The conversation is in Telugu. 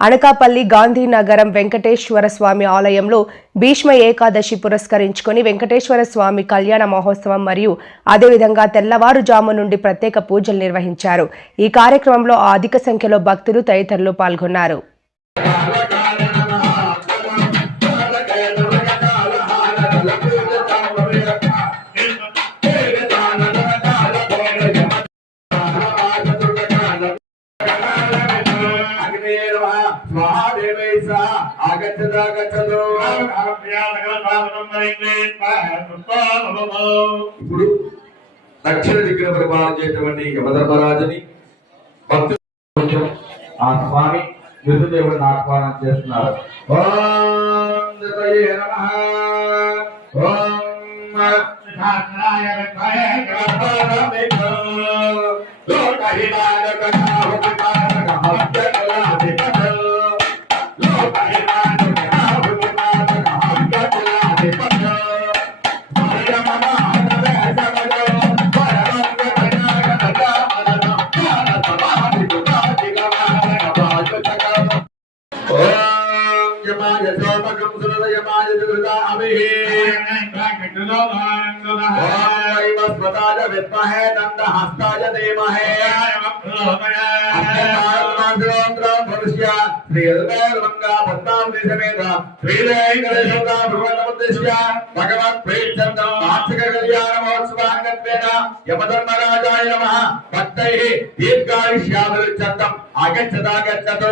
అనకాపల్లి గాంధీనగరం వెంకటేశ్వర స్వామి ఆలయంలో భీష్మ ఏకాదశి పురస్కరించుకొని వెంకటేశ్వర స్వామి కళ్యాణ మహోత్సవం మరియు అదేవిధంగా తెల్లవారుజాము నుండి ప్రత్యేక పూజలు నిర్వహించారు. ఈ కార్యక్రమంలో అధిక సంఖ్యలో భక్తులు తదితరులు పాల్గొన్నారు. ఇప్పుడు దక్షిణ దిక్కున పరిపాలన చేసేటువంటి యమధర్మరాజుని భక్తులు కొంచెం ఆ స్వామి విష్ణుదేవుడిని ఆహ్వానం చేస్తున్నారు. యమధర్మరాజాయ నమః. భక్తైః దీర్ఘాయుష్యాభివృద్ధ్యర్థం ఆగచ్చతాగచ్చతో